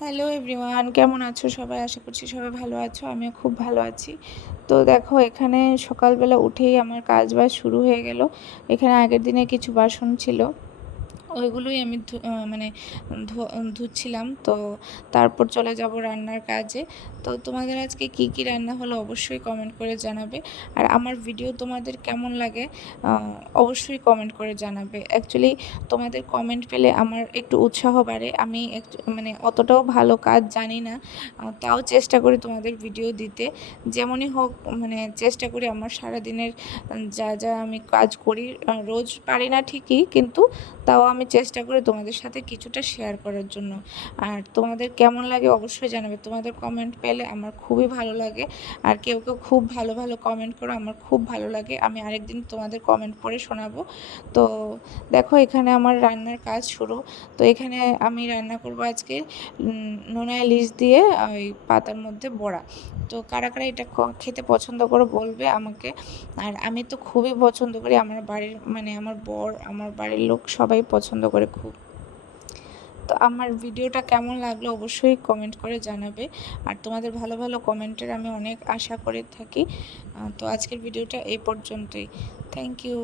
Hello everyone, কেমন আছো সবাই? আশা করছি সবাই ভালো আছো। আমিও খুব ভালো আছি। তো দেখো, এখানে সকালবেলা উঠেই আমার কাজ বাজ শুরু হয়ে গেল। এখানে আগের দিনে কিছু বাসন ছিল, ওইগুলোই আমি মানে ধুচ্ছিলাম। তো তারপর চলে যাব রান্নার কাজে। তো তোমাদের আজকে কি কি রান্না হলো অবশ্যই কমেন্ট করে জানাবে। আর আমার ভিডিও তোমাদের কেমন লাগে অবশ্যই কমেন্ট করে জানাবে। অ্যাকচুয়ালি তোমাদের কমেন্ট পেলে আমার একটু উৎসাহ বাড়ে। আমি মানে অতটাও ভালো কাজ জানি না, তাও চেষ্টা করি তোমাদের ভিডিও দিতে। যেমনই হোক, মানে চেষ্টা করি আমার সারাদিনের যা যা আমি কাজ করি, রোজ পারি না ঠিকই, কিন্তু তাও আমি চেষ্টা করি তোমাদের সাথে কিছুটা শেয়ার করার জন্য। আর তোমাদের কেমন লাগে অবশ্যই জানাবে। তোমাদের কমেন্ট পেলে আমার খুবই ভালো লাগে। আর কেউ কেউ খুব ভালো ভালো কমেন্ট করো, আমার খুব ভালো লাগে। আমি আরেকদিন তোমাদের কমেন্ট পড়ে শোনাবো। তো দেখো, এখানে আমার রান্নার কাজ শুরু। তো এখানে আমি রান্না করব আজকে নোনা ইলিশ দিয়ে ওই পাতার মধ্যে বড়া। তো কারা কারা এটা খেতে পছন্দ করো বলবে আমাকে। আর আমি তো খুবই পছন্দ করি, আমার বাড়ির মানে আমার বর, আমার বাড়ির লোক সবাই পছন্দ করে খুব। তো আমার ভিডিওটা কেমন লাগলো অবশ্যই কমেন্ট করে জানাবে। আর তোমাদের ভালো ভালো কমেন্টের আমি অনেক আশা করে থাকি। তো আজকের ভিডিওটা এই পর্যন্তই। Thank you.